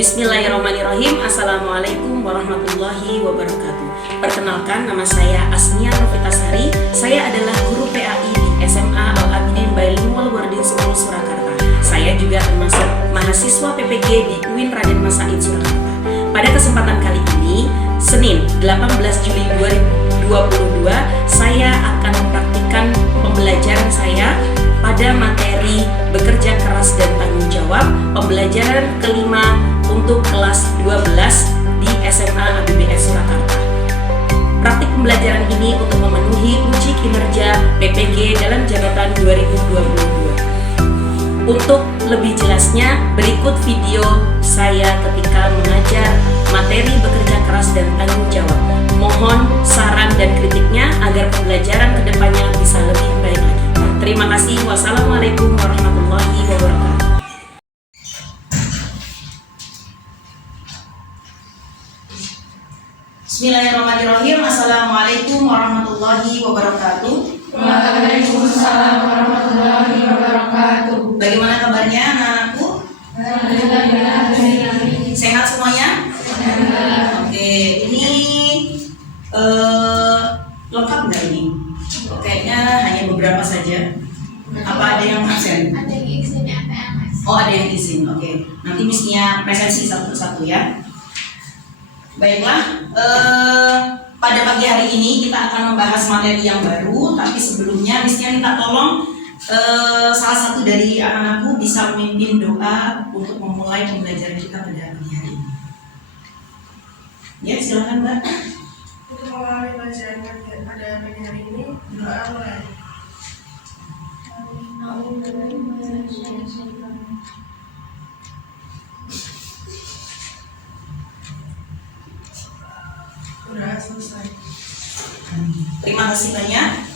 Bismillahirrahmanirrahim. Assalamualaikum warahmatullahi wabarakatuh. Perkenalkan, nama saya Asnia Novitasari. Saya adalah guru PAI di SMA Al-Abidin Bilingual Boarding School Surakarta. Saya juga termasuk mahasiswa PPG di UIN Raden Mas Said Surakarta. Pada kesempatan kali ini, Senin 18 Juli 2022, saya akan mempraktikkan pembelajaran saya pada materi bekerja keras dan tanggung jawab, pembelajaran kelima untuk kelas 12 di SMA ABBS Surakarta. Praktik pembelajaran ini untuk memenuhi uji kinerja PPG dalam jabatan 2022. Untuk lebih jelasnya, berikut video saya ketika mengajar materi bekerja keras dan tanggung jawab. Mohon saran dan kritiknya agar pembelajaran kedepannya bisa lebih baik lagi. Terima kasih. Wassalamualaikum warahmatullahi wabarakatuh. Bismillahirrahmanirrahim. Assalamualaikum warahmatullahi wabarakatuh. Waalaikumsalam warahmatullahi wabarakatuh. Bagaimana kabarnya anak-anakku? Sehat semuanya? Oke, ini lengkap nggak ini? Kayaknya hanya beberapa saja. Apa ada yang absen? Ada yang izin APLS. Oh, ada yang izin. Oke. Nanti mestinya presensi satu-satu ya. Baiklah, pada pagi hari ini kita akan membahas materi yang baru. Tapi sebelumnya mestinya minta tolong salah satu dari anak-anakku bisa memimpin doa untuk memulai pembelajaran kita pada pagi hari ini. Ya, silakan Mbak. Untuk memulai pelajaran pada pagi hari ini, doa mulai. Sudah selesai. Terima kasih banyak.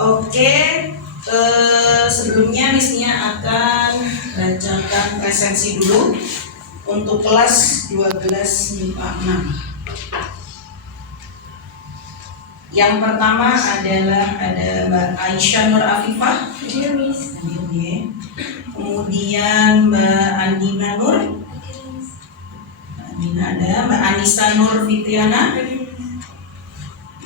Oke, sebelumnya mestinya akan bacakan presensi dulu untuk kelas 12 MIPA 6. Yang pertama adalah ada Mbak Aisyah Nur Afifah. Kemudian Mbak Andina Nur. Ada Mbak Anissa Nur Fitriana,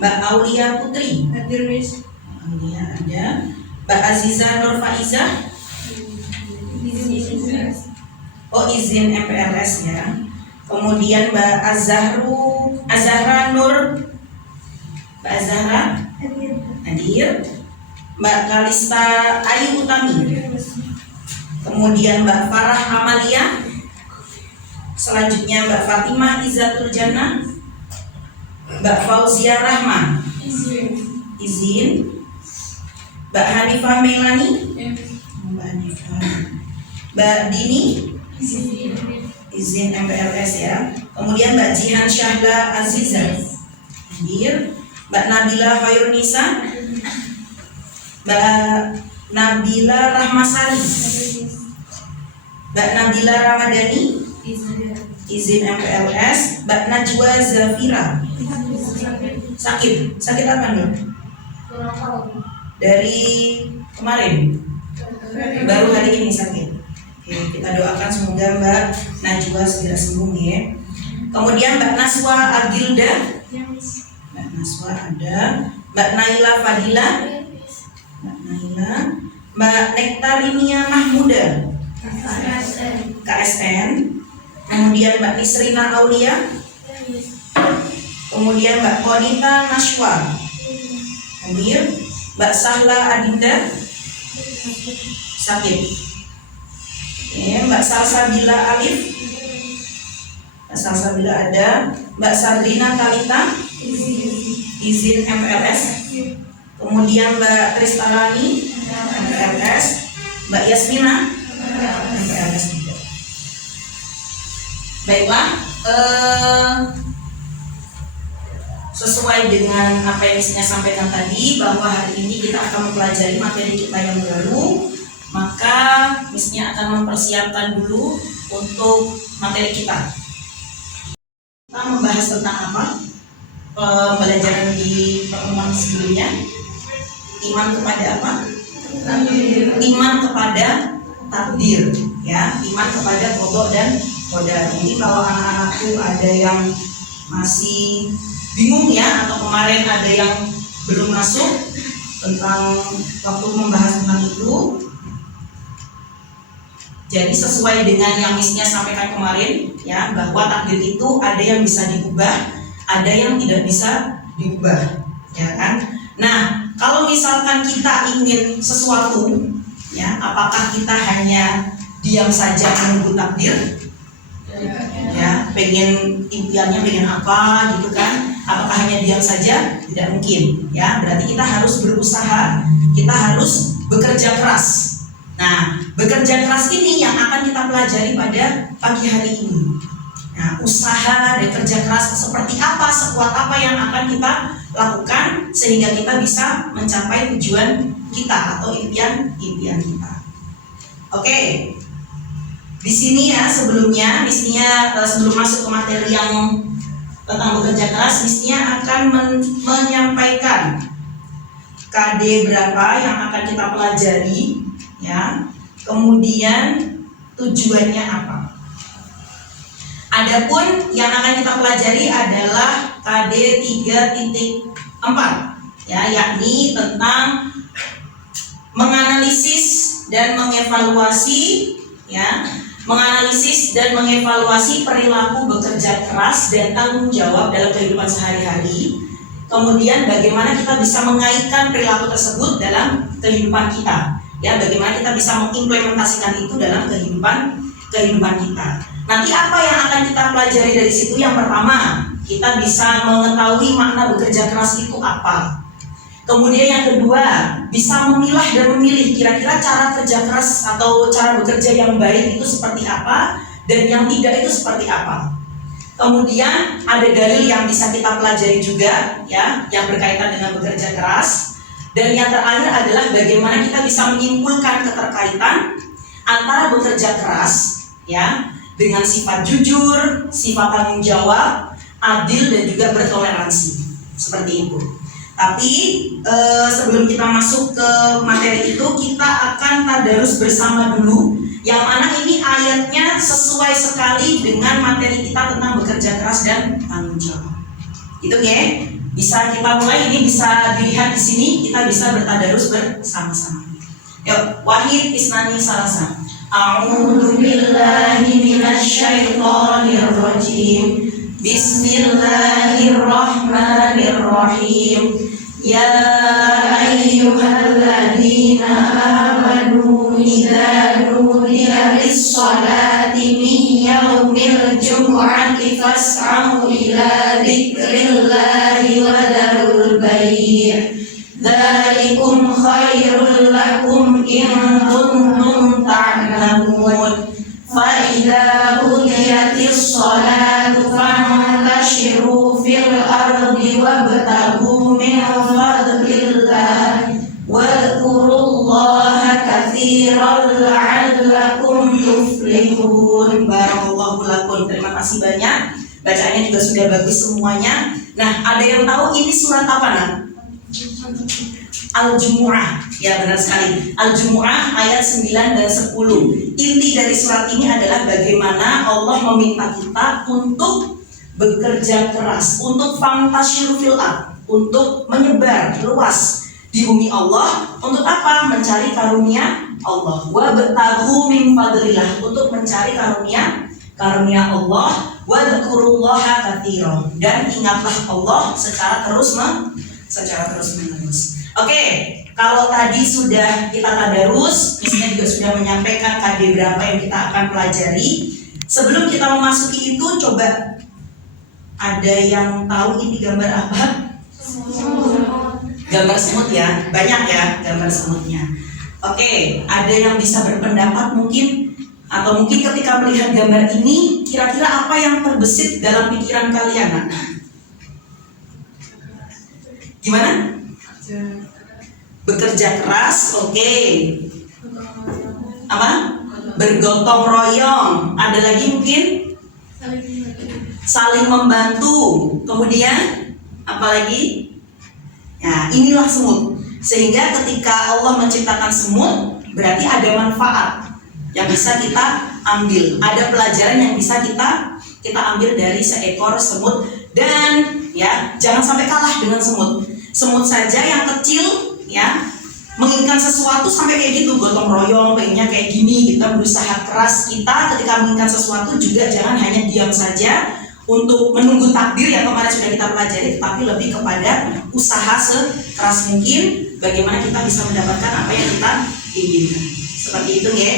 Mbak Aulia Putri, Aulia ada, Mbak Aziza Nur Faiza, oh izin MPLS ya. Kemudian Mbak Azahra Nur, Mbak Azahra hadir, Mbak Kalista Ayu Utami, kemudian Mbak Farah Amalia. Selanjutnya Mbak Fatimah Izzatul Jannah, Mbak Fauzia Rahma, izin, Mbak Hanifah Melani, Mbak Hanifah, Mbak Dini, izin MPLS ya. Kemudian Mbak Jihan Syahla Aziza, hadir, Mbak Nabila Khairunisa, Mbak Nabila Rahmasari, Mbak Nabila Ramadhani, izin MPLS, Mbak Najwa Zafira. Sakit apa nih? Dari kemarin, baru hari ini sakit. Oke, kita doakan semoga Mbak Najwa segera sembuh ya. Kemudian Mbak Naswa Agilda, Mbak Naswa ada, Mbak Naila Fadila, Mbak Naila, Mbak Nektarinia Mahmuda, KSN. Kemudian Mbak Nisrina Aulia, kemudian Mbak Konita Nashwa, hadir, Mbak Sahla Adinda, sakit. Mbak Salsabila Alif, Mbak Salsabila ada, Mbak Sadrina Kalita, izin MPLS. Kemudian Mbak Tristalani, MPLS, Mbak Yasmina, MPLS juga. Baiklah, sesuai dengan apa yang saya sampaikan tadi bahwa hari ini kita akan mempelajari materi kita yang baru, maka misalnya akan mempersiapkan dulu untuk materi kita. Kita membahas tentang apa? Pembelajaran di pertemuan sebelumnya, iman kepada apa? Iman kepada takdir. ya, iman kepada qada dan qadar. Jadi kalau anak-anakku ada yang masih bingung ya, atau kemarin ada yang belum masuk tentang waktu membahas tentang itu, jadi sesuai dengan yang misinya sampaikan kemarin ya, bahwa takdir itu ada yang bisa diubah, ada yang tidak bisa diubah, ya kan? Nah, kalau misalkan kita ingin sesuatu, ya, apakah kita hanya diam saja menunggu takdir? Ya, pengen impiannya pengen apa gitu kan? Apakah hanya diam saja? Tidak mungkin, ya. Berarti kita harus berusaha, kita harus bekerja keras. Nah, bekerja keras ini yang akan kita pelajari pada pagi hari ini. Nah, usaha dan kerja keras seperti apa, sekuat apa yang akan kita lakukan sehingga kita bisa mencapai tujuan kita atau impian kita. Oke. Di sini ya sebelumnya, sebelum masuk ke materi yang tentang bekerja keras, misinya akan menyampaikan KD berapa yang akan kita pelajari, ya. Kemudian tujuannya apa. Adapun yang akan kita pelajari adalah KD 3.4, ya, yakni tentang menganalisis dan mengevaluasi, ya, menganalisis dan mengevaluasi perilaku bekerja keras dan tanggung jawab dalam kehidupan sehari-hari. Kemudian bagaimana kita bisa mengaitkan perilaku tersebut dalam kehidupan kita, ya, bagaimana kita bisa mengimplementasikan itu dalam kehidupan kita. Nanti apa yang akan kita pelajari dari situ? Yang pertama, kita bisa mengetahui makna bekerja keras itu apa. Kemudian yang kedua, bisa memilah dan memilih kira-kira cara kerja keras atau cara bekerja yang baik itu seperti apa dan yang tidak itu seperti apa. Kemudian ada dalil yang bisa kita pelajari juga, ya, yang berkaitan dengan bekerja keras. Dan yang terakhir adalah bagaimana kita bisa menyimpulkan keterkaitan antara bekerja keras, ya, dengan sifat jujur, sifat tanggung jawab, adil dan juga bertoleransi. Seperti itu. Tapi sebelum kita masuk ke materi itu, kita akan tadarus bersama dulu, yang mana ini ayatnya sesuai sekali dengan materi kita tentang bekerja keras dan tanggung jawab. Itu ya, bisa kita mulai. Ini bisa dilihat di sini, kita bisa bertadarus bersama-sama. Yuk, wahid isnani salasa. A'udzu billahi minasyaitonir rajim. Bismillahirrahmanirrahim. Ya ayyuhalladzina amanu idza nudiya lis-sholati min yaumil jumu'ati fas'au ila dzikrillahi wa dzarul bai'. Dzalikum khairul lakum in kuntum ta'lamun. Fa idza qudiyatis sholatu fantashiru fil ardi wabtaghu min fadlillah wadhkurullaha katsiran la'allakum tuflihun. Barakallahu lakum. Terima kasih banyak. Bacaannya juga sudah bagus semuanya. Nah, ada yang tahu ini surat apa, Nak? Al-Jumu'ah, ya benar sekali. Al-Jumu'ah ayat 9 dan 10. Inti dari surat ini adalah bagaimana Allah meminta kita untuk bekerja keras, untuk fantasyiru fil ard, untuk menyebar luas di bumi Allah. Untuk apa? Mencari karunia Allah. Wa bataghu min fadlillah, untuk mencari karunia Allah. Wa dzkurullaha katsiran, dan ingatlah Allah secara terus menerus. Oke, kalau tadi sudah kita tadarus, misinya juga sudah menyampaikan KD berapa yang kita akan pelajari. Sebelum kita memasuki itu, coba ada yang tahu ini gambar apa? Gambar semut ya, banyak ya gambar semutnya. Oke, ada yang bisa berpendapat mungkin, atau mungkin ketika melihat gambar ini, kira-kira apa yang terbesit dalam pikiran kalian? Gimana? Bekerja keras, oke. Apa? Bergotong royong. Ada lagi mungkin? Saling membantu. Kemudian apa lagi? Ya, inilah semut. Sehingga ketika Allah menciptakan semut, berarti ada manfaat. yang bisa kita ambil. Ada pelajaran yang bisa kita ambil dari seekor semut. Dan ya, jangan sampai kalah dengan semut. Semut saja yang kecil ya, menginginkan sesuatu sampai kayak gitu, gotong royong, pengennya kayak gini, kita berusaha keras. Kita ketika menginginkan sesuatu juga jangan hanya diam saja untuk menunggu takdir yang kemarin sudah kita pelajari, tetapi lebih kepada usaha sekeras mungkin bagaimana kita bisa mendapatkan apa yang kita inginkan. Seperti itu ya.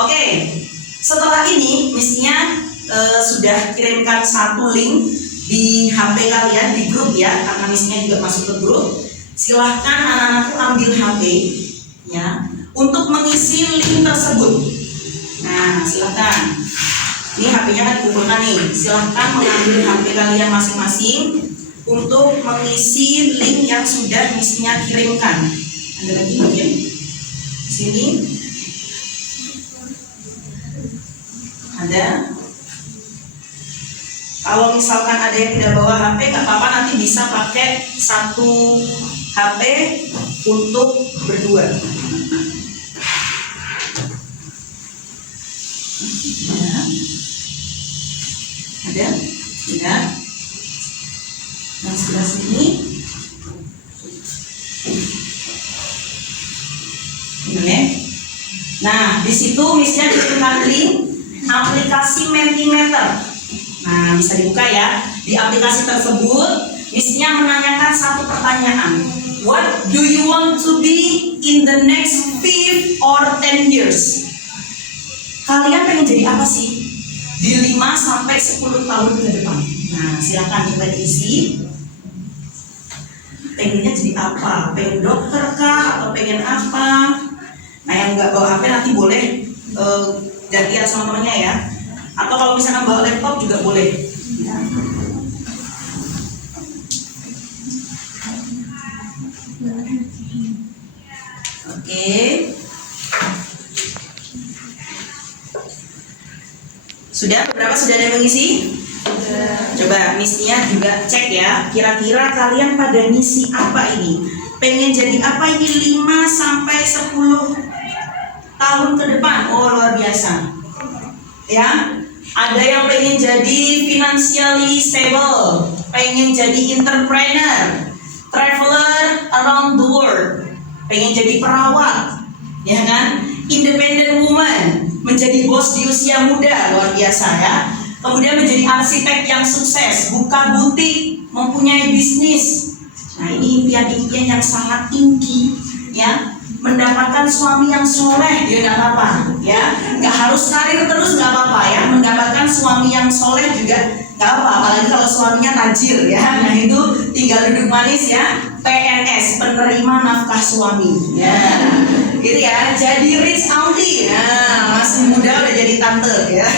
Oke, setelah ini mestinya sudah kirimkan satu link di HP kalian di grup ya, karena mestinya juga masuk ke grup. Silahkan anak-anakku ambil HP ya untuk mengisi link tersebut. Nah, silahkan. Ini HP-nya kan dikumpulkan nih. Silahkan mengambil HP kalian masing-masing untuk mengisi link yang sudah mestinya kirimkan. Ada lagi mungkin? Sini. Ada. Kalau misalkan ada yang tidak bawa HP, nggak apa-apa, nanti bisa pakai satu HP untuk berdua. Ya. Ada? Tidak? Yang sebelah sini. Ini. Nah, di situ misalnya dikirimkan link aplikasi Mentimeter. Nah, bisa dibuka ya. Di aplikasi tersebut, misalnya menanyakan satu pertanyaan. What do you want to be in the next 5 or 10 years? Kalian pengen jadi apa sih di 5 sampai 10 tahun ke depan? Nah, silakan coba diisi. Pengennya jadi apa? Pengen dokter kah? Atau pengen apa? Nah, yang nggak bawa HP nanti boleh gantian sama temannya ya. Atau kalau misalkan bawa laptop juga boleh. Ya. Oke. Sudah beberapa sudah ada yang mengisi? Coba misinya juga cek ya. Kira-kira kalian pada ngisi apa ini? Pengen jadi apa ini 5 sampai 10 tahun ke depan? Oh, luar biasa. Ya. Ada yang pengen jadi financially stable, pengen jadi entrepreneur, traveler around the world, pengen jadi perawat, ya kan? Independent woman, menjadi bos di usia muda, luar biasa ya. Kemudian menjadi arsitek yang sukses, buka butik, mempunyai bisnis. Nah, ini impian-impian yang sangat tinggi, ya. Mendapatkan suami yang soleh, ya nggak apa-apa, ya. Nggak harus karir terus, nggak apa-apa ya. Mendapatkan suami yang soleh juga nggak apa-apa, apalagi kalau suaminya tajir, ya. Nah, itu tinggal duduk manis ya. PNS, penerima nafkah suami, ya. Gitu ya. Jadi rich auntie, nah, masih muda udah jadi tante, ya.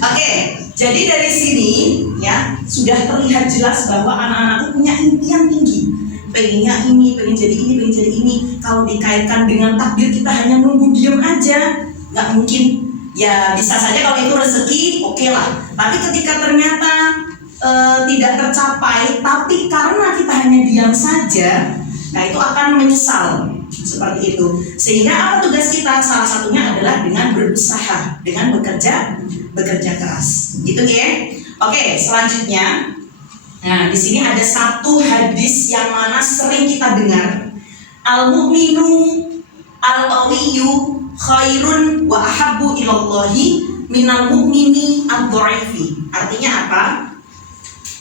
Oke, jadi dari sini ya sudah terlihat jelas bahwa anak-anakku punya impian tinggi. Pengennya ini, pengen jadi ini, pengen jadi ini. Kalau dikaitkan dengan takdir, kita hanya nunggu diam aja, nggak mungkin. Ya bisa saja kalau itu rezeki, oke lah. Tapi ketika ternyata tidak tercapai, tapi karena kita hanya diam saja, nah itu akan menyesal seperti itu. Sehingga apa tugas kita? Salah satunya adalah dengan berusaha, dengan bekerja keras. Gitu ya. Oke, selanjutnya. Nah, di sini ada satu hadis yang mana sering kita dengar. Al-mu'minu al-qawiyyu khairun wa ahabbu ilallahi minal mu'mini ad-dha'ifi. Artinya apa?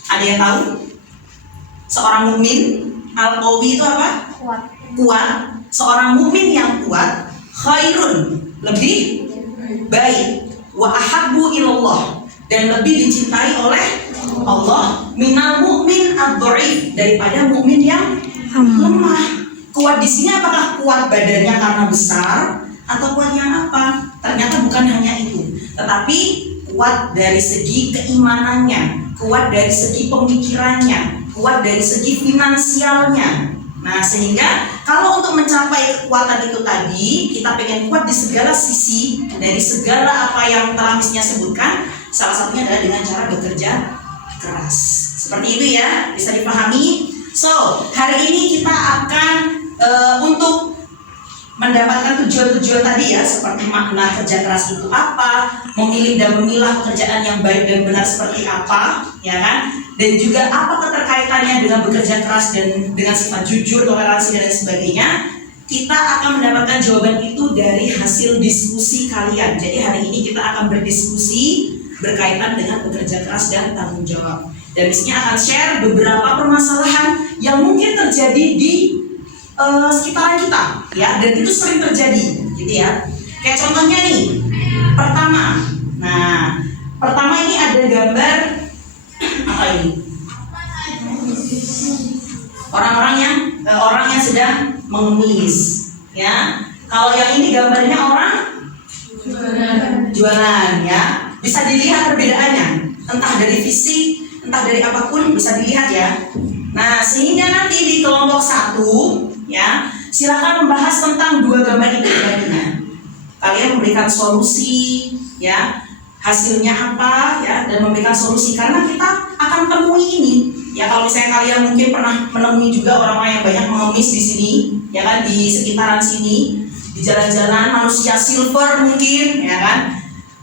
Ada yang tahu? Seorang mukmin al-qawi itu apa? Kuat. Seorang mukmin yang kuat khairun, lebih baik, wa ahabbu ilallah, dan lebih dicintai oleh Allah minal mu'min ad-dhaif, daripada mukmin yang lemah. Kuat di sini apakah kuat badannya karena besar atau kuat yang apa? Ternyata bukan hanya itu, tetapi kuat dari segi keimanannya, kuat dari segi pemikirannya, kuat dari segi finansialnya. Nah, sehingga kalau untuk mencapai kekuatan itu tadi, kita pengen kuat di segala sisi, dari segala apa yang telah misinya sebutkan, salah satunya adalah dengan cara bekerja keras. Seperti itu ya, bisa dipahami. So, hari ini kita akan untuk mendapatkan tujuan-tujuan tadi ya, seperti makna kerja keras itu apa, memilih dan memilah pekerjaan yang baik dan benar seperti apa, ya kan? Dan juga apa keterkaitannya dengan bekerja keras dan dengan sifat jujur, toleransi dan lain sebagainya. Kita akan mendapatkan jawaban itu dari hasil diskusi kalian. Jadi hari ini kita akan berdiskusi berkaitan dengan bekerja keras dan tanggung jawab. Dan di sini akan share beberapa permasalahan yang mungkin terjadi di sekitaran kita, ya, dan itu sering terjadi, gitu ya. Kayak contohnya nih, pertama ini ada gambar apa ini? Orang yang sedang mengemis, ya. Kalau yang ini gambarnya orang jualan, ya. Bisa dilihat perbedaannya, entah dari fisik, entah dari apapun bisa dilihat ya. Nah, sehingga nanti di kelompok 1, ya, silakan membahas tentang dua gambar itu tadinya. Kalian memberikan solusi, ya, hasilnya apa, ya, dan memberikan solusi karena kita akan temui ini. Ya, kalau misalnya kalian mungkin pernah menemui juga orang-orang yang banyak mengemis di sini, ya kan, di sekitaran sini, di jalan-jalan, manusia silver mungkin, ya kan.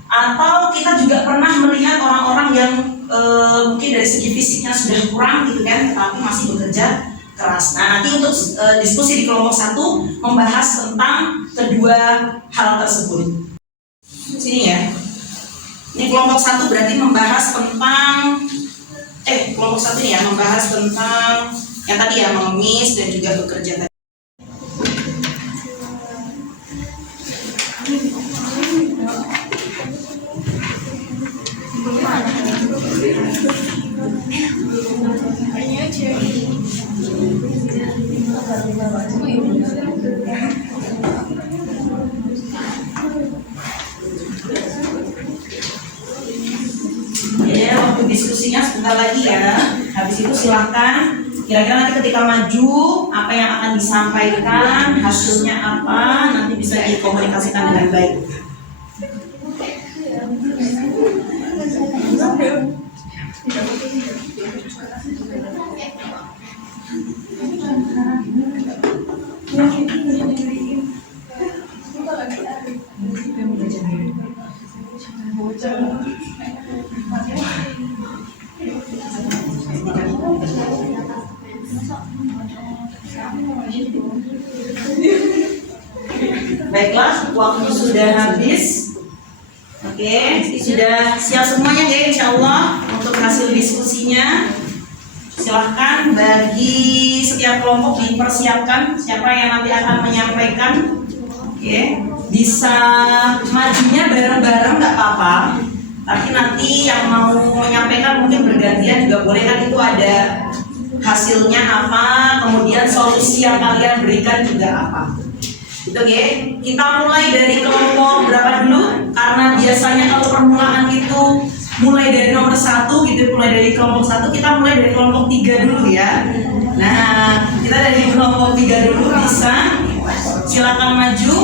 Atau kita juga pernah melihat orang-orang yang mungkin dari segi fisiknya sudah kurang gitu kan, tetapi masih bekerja keras. Nah, nanti untuk diskusi di kelompok 1 membahas tentang kedua hal tersebut. Sini ya. Ini kelompok 1 berarti membahas tentang kelompok 1 ini ya, membahas tentang yang tadi ya, mengemis dan juga bekerja tadi. Ya, waktu diskusinya sebentar lagi ya. Habis itu silahkan kira-kira nanti ketika maju apa yang akan disampaikan, hasilnya apa, nanti bisa dikomunikasikan dengan baik. Baiklah, waktu sudah habis. Oke, sudah siap semuanya ya, insya Allah untuk hasil diskusinya. Silahkan bagi setiap kelompok dipersiapkan siapa yang nanti akan menyampaikan. Oke, bisa majunya bareng-bareng nggak apa-apa. Tapi nanti yang mau menyampaikan mungkin bergantian juga boleh, kan itu ada hasilnya apa, kemudian solusi yang kalian berikan juga apa. Gitu ya. Kita mulai dari kelompok berapa dulu? Karena biasanya kalau permulaan itu mulai dari nomor 1 gitu, mulai dari kelompok 1, kita mulai dari kelompok 3 dulu ya. Nah, kita dari kelompok 3 dulu bisa. Silakan maju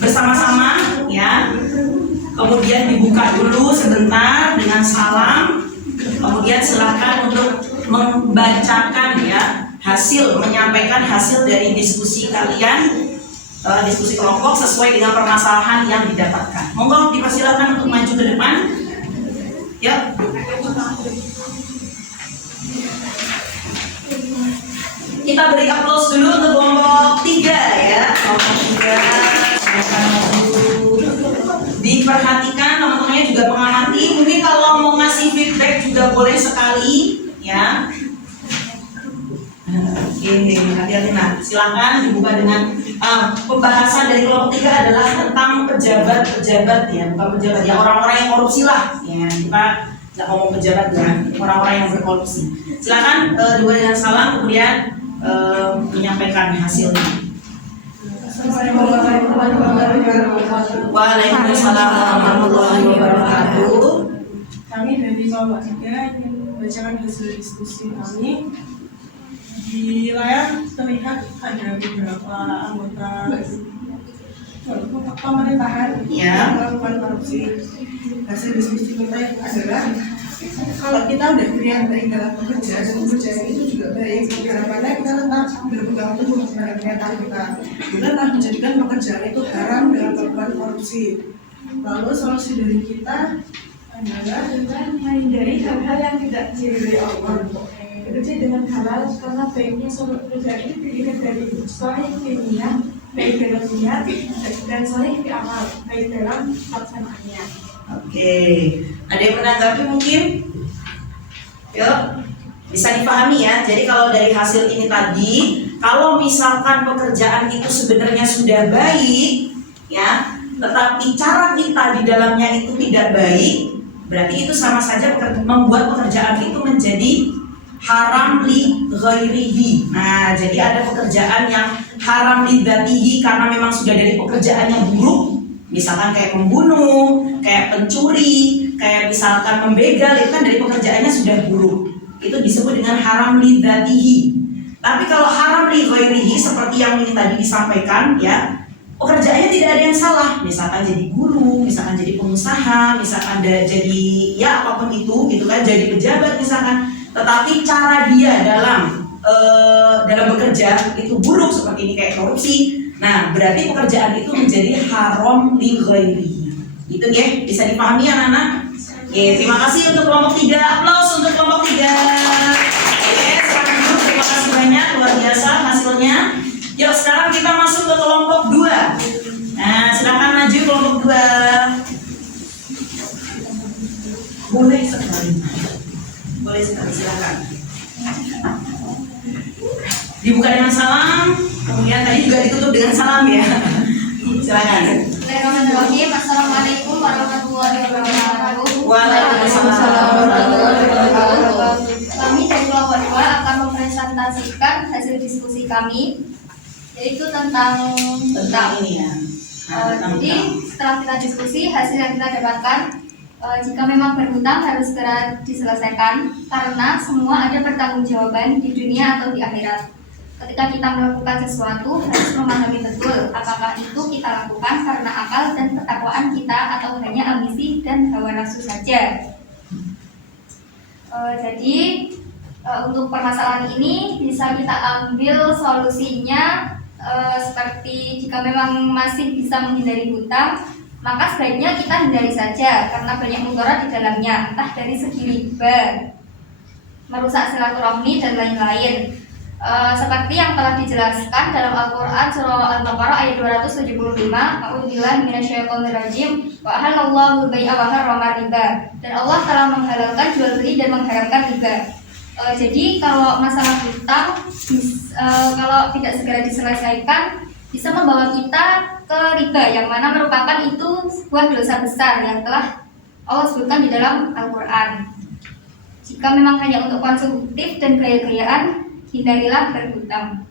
bersama-sama ya. Kemudian dibuka dulu sebentar dengan salam. Kemudian silakan untuk membacakan ya hasil, menyampaikan hasil dari diskusi kalian, diskusi kelompok sesuai dengan permasalahan yang didapatkan. Monggo dipersilakan untuk maju ke depan. Ya. Kita beri aplaus dulu untuk kelompok 3 ya. Kelompok 3. Diperhatikan teman-temannya juga mengamati. Mungkin kalau mau ngasih feedback juga boleh sekali ya. Oke, hati-hati. Nah, silakan dibuka dengan pembahasan dari kelompok 3 adalah tentang pejabat-pejabat ya, bukan pejabat ya, orang-orang yang korupsi lah ya. Kita nggak ngomong pejabat ya, orang-orang yang berkorupsi. Silakan dibuka dengan salam, kemudian menyampaikan hasilnya. Waalaikumsalam warahmatullahi wabarakatuh. Kami dari kelompok 3 ingin membacakan hasil diskusi kami. Di layar terlihat ada beberapa anggota pemerintahan yang melakukan korupsi. Hasil diskusi kita adalah kalau kita udah berniat baik dalam pekerjaan dan pekerjaan itu juga baik, harapannya kita tetap berpegang teguh pada kenyataan kita, bukanlah menjadikan pekerjaan itu haram dengan melakukan korupsi. Lalu solusi dari kita adalah dengan menghindari hal-hal yang tidak diridhoi Allah. Bekerja dengan halal karena baiknya seluruh pekerjaan itu dilihat dari sahih ilmiah, baik dalam niat dan sahih fi amal, baik dalam pelaksanaannya. Oke, ada yang menanggapi mungkin? Yuk, bisa dipahami ya. Jadi kalau dari hasil ini tadi, kalau misalkan pekerjaan itu sebenarnya sudah baik, ya, tetapi cara kita di dalamnya itu tidak baik, berarti itu sama saja membuat pekerjaan itu menjadi haram li ghairihi. Nah, jadi ada pekerjaan yang haram li dzatihi karena memang sudah dari pekerjaan yang buruk, misalkan kayak membunuh, kayak pencuri, kayak misalkan membegal, itu kan dari pekerjaannya sudah buruk. Itu disebut dengan haram li dzatihi. Tapi kalau haram li ghairihi seperti yang ini tadi disampaikan, ya, pekerjaannya tidak ada yang salah, misalkan jadi guru, misalkan jadi pengusaha, misalkan jadi ya apapun itu, gitu kan, jadi pejabat misalkan. Tetapi cara dia dalam bekerja itu buruk seperti ini kayak korupsi. Nah, berarti pekerjaan itu menjadi haram li ghairihi. Itu ya, bisa dipahami anak-anak? Oke, terima kasih untuk kelompok 3. Aplaus untuk kelompok 3. Oke, silakan dulu. Terima kasih banyak, luar biasa hasilnya. Yuk, sekarang kita masuk ke kelompok 2. Nah, silakan maju kelompok 2. Boleh sekali. Boleh sekali, silakan. Dibuka dengan salam, kemudian tadi juga ditutup dengan salam ya. Silakan. Bismillahirrahmanirrahim. Assalamualaikum warahmatullahi wabarakatuh. Waalaikumsalam warahmatullahi wabarakatuh. Kami dari kelompok 2 akan mempresentasikan hasil diskusi kami, yaitu tentang ini ya. jadi setelah kita diskusi, hasil yang kita dapatkan, jika memang berhutang harus segera diselesaikan karena semua ada pertanggungjawaban di dunia atau di akhirat. Ketika kita melakukan sesuatu harus memahami betul apakah itu kita lakukan karena akal dan ketakwaan kita atau hanya ambisi dan hawa nafsu saja. Jadi untuk permasalahan ini bisa kita ambil solusinya seperti jika memang masih bisa menghindari hutang, maka sebaiknya kita hindari saja karena banyak mudarat di dalamnya, entah dari segi riba, merusak silaturahmi dan lain-lain. Seperti yang telah dijelaskan dalam Al-Quran surah Al-Baqarah ayat 275, A'udzubillahi minasyaitonirrajim, wa ahallallahu al-bai'a wa harrama riba. Dan Allah telah menghalalkan jual beli dan mengharamkan riba. Jadi kalau masalah hutang kalau tidak segera diselesaikan bisa membawa kita ke riba, yang mana merupakan itu sebuah dosa besar yang telah Allah sebutkan di dalam Al-Quran. Jika memang hanya untuk konsumtif dan gaya-gayaan, hindarilah berhutang.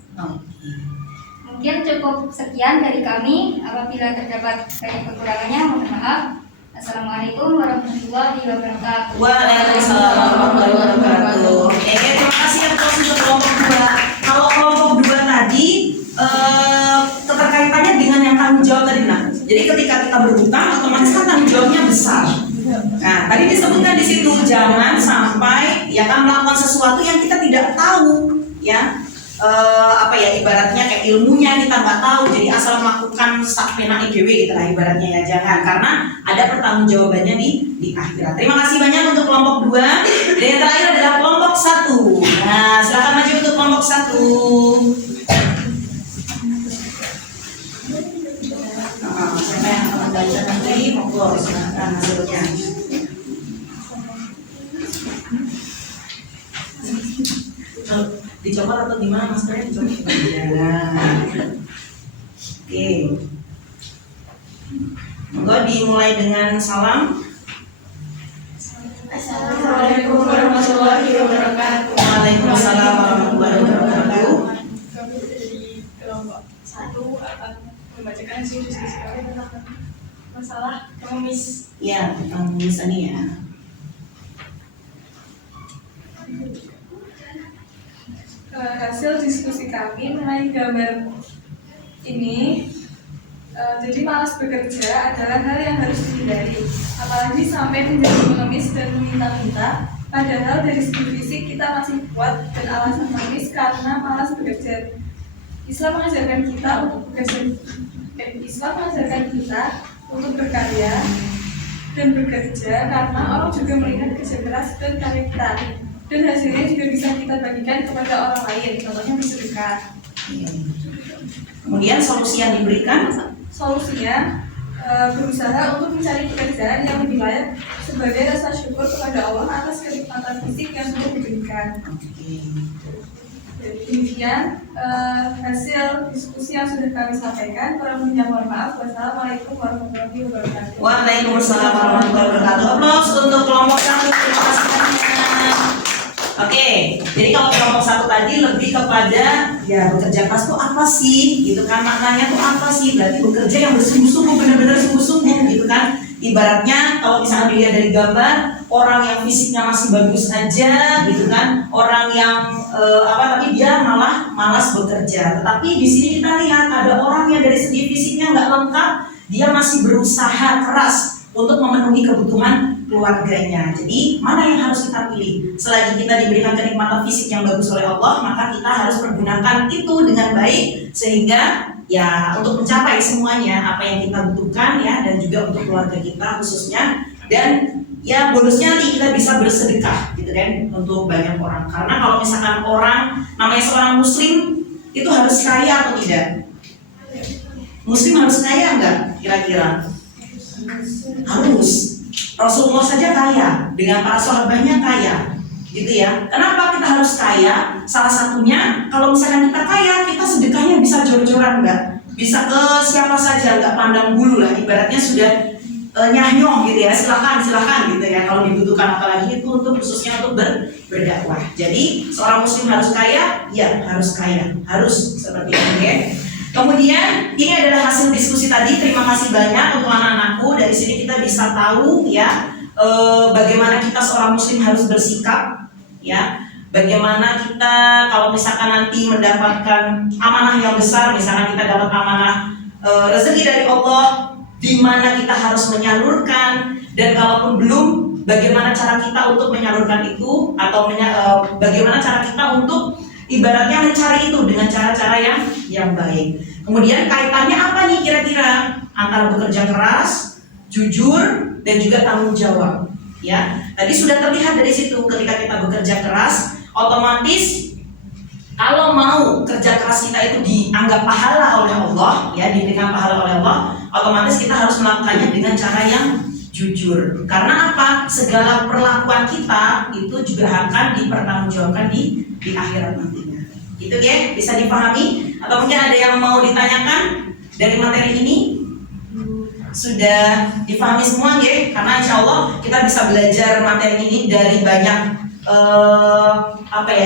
Mungkin cukup sekian dari kami. Apabila terdapat banyak kekurangannya, mohon maaf. Assalamualaikum warahmatullahi wabarakatuh. Waalaikumsalam warahmatullahi wabarakatuh. Oke, terima kasih atas untuk kelompok 2. Kalau kelompok 2 tadi keterkaitannya dengan yang tanggung jawab tadi, nah. Jadi ketika kita berhutang, otomatis kan tanggung jawabnya besar. Nah, tadi disebutkan di situ jangan sampai ya kan melakukan sesuatu yang kita tidak tahu, ya. Ibaratnya kayak ilmunya kita nggak tahu, jadi asal melakukan sak pena IGW gitu lah ibaratnya ya, jangan, karena ada pertanggungjawabannya di akhirat. Terima kasih banyak untuk kelompok 2. Dan yang terakhir adalah kelompok 1. Nah, silakan maju untuk kelompok 1. Siapa yang akan baca nanti, monggo silakan hasilnya. Dicoba atau gimana Mas Karen? Coba. Ya. Oke. Monggo dimulai dengan salam. Assalamualaikum warahmatullahi wabarakatuh. Waalaikumsalam warahmatullahi wabarakatuh. kami dari kelompok 1 akan membacakan hasil diskusi kami tentang masalah pengemis. Ya, tentang tulisan ini ya. Hasil diskusi kami mengenai gambar ini, Jadi malas bekerja adalah hal yang harus dihindari, apalagi sampai menjadi mengemis dan meminta-minta. Padahal dari segi fisik kita masih kuat dan alasan mengemis karena malas bekerja. Islam mengajarkan kita untuk bekerja. Islam mengajarkan kita untuk berkarya dan bekerja karena Allah juga melihat kerja keras dan karya kita. Dan hasilnya juga bisa kita bagikan kepada orang lain, contohnya bersedekah. Kemudian solusi yang diberikan, Solusinya berusaha untuk mencari pekerjaan yang lebih layak sebagai rasa syukur kepada Allah atas kenikmatan fisik yang sudah diberikan. Jadi demikian hasil diskusi yang sudah kami sampaikan. Kurang lebihnya mohon maaf. Wassalamualaikum warahmatullahi wabarakatuh. Waalaikumsalam warahmatullahi wabarakatuh. Aplaus untuk kelompok 1. Terima kasih banyak. Oke, jadi kalau kelompok 1 tadi lebih kepada ya bekerja keras itu apa sih, gitu kan, maknanya tuh apa sih? Berarti bekerja yang bersungguh-sungguh, benar-benar sungguh-sungguh, gitu kan. Ibaratnya kalau misalnya dilihat dari gambar, orang yang fisiknya masih bagus aja, gitu kan, orang yang tapi dia malah malas bekerja. Tetapi di sini kita lihat ada orang yang dari segi fisiknya nggak lengkap, dia masih berusaha keras untuk memenuhi kebutuhan keluarganya. Jadi mana yang harus kita pilih? Selagi kita diberikan kenikmatan fisik yang bagus oleh Allah, maka kita harus pergunakan itu dengan baik sehingga ya untuk mencapai semuanya apa yang kita butuhkan ya, dan juga untuk keluarga kita khususnya. Dan ya bonusnya nih kita bisa bersedekah gitu kan untuk banyak orang. Karena kalau misalkan orang namanya seorang muslim itu harus kaya atau tidak? Muslim harus kaya enggak kira-kira? Harus. Rasulullah saja kaya, dengan para sahabatnya kaya, gitu ya. Kenapa kita harus kaya? Salah satunya, kalau misalkan kita kaya, kita sedekahnya bisa jor-joran enggak? Bisa ke siapa saja, enggak pandang bulu lah. Ibaratnya sudah nyah-nyong gitu ya, silakan gitu ya. Kalau dibutuhkan, apalagi itu untuk khususnya untuk berdakwah. Jadi seorang muslim harus kaya, ya harus kaya, harus seperti itu ya. Kemudian ini adalah hasil diskusi tadi. Terima kasih banyak untuk anak-anakku. Dari sini kita bisa tahu ya bagaimana kita seorang muslim harus bersikap ya. Bagaimana kita kalau misalkan nanti mendapatkan amanah yang besar, misalkan kita dapat amanah rezeki dari Allah, di mana kita harus menyalurkan, dan kalaupun belum, bagaimana cara kita untuk menyalurkan itu, atau bagaimana cara kita untuk ibaratnya mencari itu dengan cara-cara yang baik. Kemudian kaitannya apa nih kira-kira antara bekerja keras, jujur, dan juga tanggung jawab. Ya, tadi sudah terlihat dari situ ketika kita bekerja keras, otomatis kalau mau kerja keras kita itu dianggap pahala oleh Allah, ya diberikan pahala oleh Allah, otomatis kita harus melakukannya dengan cara yang jujur. Karena apa? Segala perlakuan kita itu juga akan dipertanggungjawabkan di akhirat nantinya. Itu ya, bisa dipahami? Atau mungkin ada yang mau ditanyakan dari materi ini? Sudah dipahami semua ya? Karena insya Allah kita bisa belajar materi ini dari banyak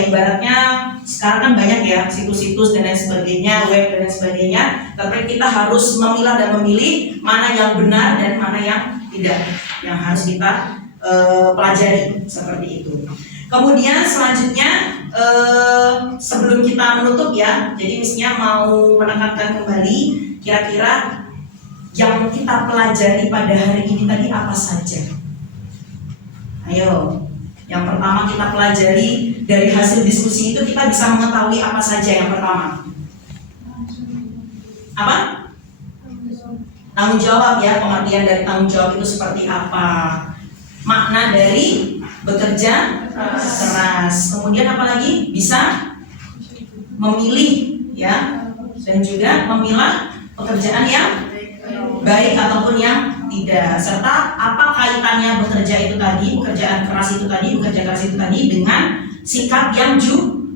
ibaratnya sekarang kan banyak ya situs-situs dan lain sebagainya, web dan lain sebagainya. Tapi kita harus memilah dan memilih mana yang benar dan mana yang tidak, yang harus kita pelajari seperti itu. Kemudian selanjutnya sebelum kita menutup ya, jadi misalnya mau menekankan kembali kira-kira yang kita pelajari pada hari ini tadi apa saja? Ayo, yang pertama kita pelajari dari hasil diskusi itu kita bisa mengetahui apa saja. Yang pertama apa? Tanggung jawab ya, pengertian dari tanggung jawab itu seperti apa, makna dari bekerja keras. Kemudian apa lagi? Bisa memilih ya, dan juga memilah pekerjaan yang baik ataupun yang tidak, serta apa kaitannya bekerja itu tadi, pekerjaan keras itu tadi, bekerja keras itu tadi dengan sikap yang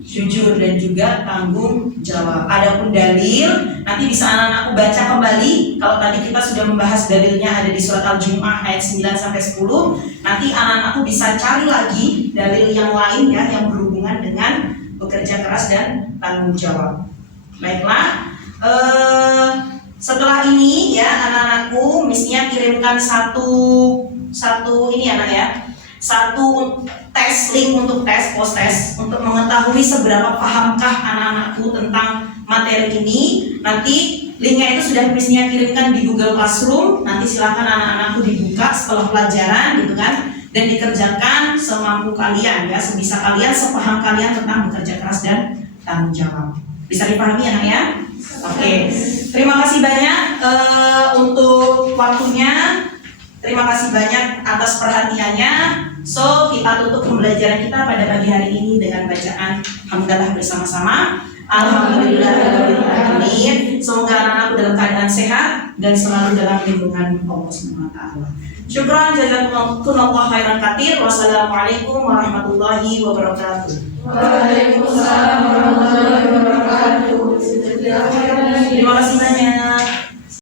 jujur dan juga tanggung jawab. Adapun dalil nanti bisa anak-anakku baca kembali. Kalau tadi kita sudah membahas dalilnya ada di surat Al-Jumu'ah ayat 9-10. Nanti anak-anakku bisa cari lagi dalil yang lain ya, yang berhubungan dengan bekerja keras dan tanggung jawab. Baiklah, setelah ini ya anak-anakku mestinya kirimkan satu ini anak ya, satu tes, link untuk tes, post tes untuk mengetahui seberapa pahamkah anak-anakku tentang materi ini. Nanti linknya itu sudah Miss Nia kirimkan di Google Classroom. Nanti silakan anak-anakku dibuka setelah pelajaran gitu kan, dan dikerjakan semampu kalian ya, sebisa kalian, sepaham kalian tentang bekerja keras dan tanggung jawab. Bisa dipahami ya, Nak ya? Oke. Terima kasih banyak untuk waktunya. Terima kasih banyak atas perhatiannya. So, kita tutup pembelajaran kita pada pagi hari ini dengan bacaan hamdalah bersama-sama. Alhamdulillahirrahmanirrahim. Semoga anak-anakku dalam keadaan sehat dan selalu dalam lindungan Allah SWT. Syukran, jazakumullah khairan katsir. Wassalamualaikum warahmatullahi wabarakatuh. Waalaikumsalam warahmatullahi wabarakatuh. Terima kasih banyak.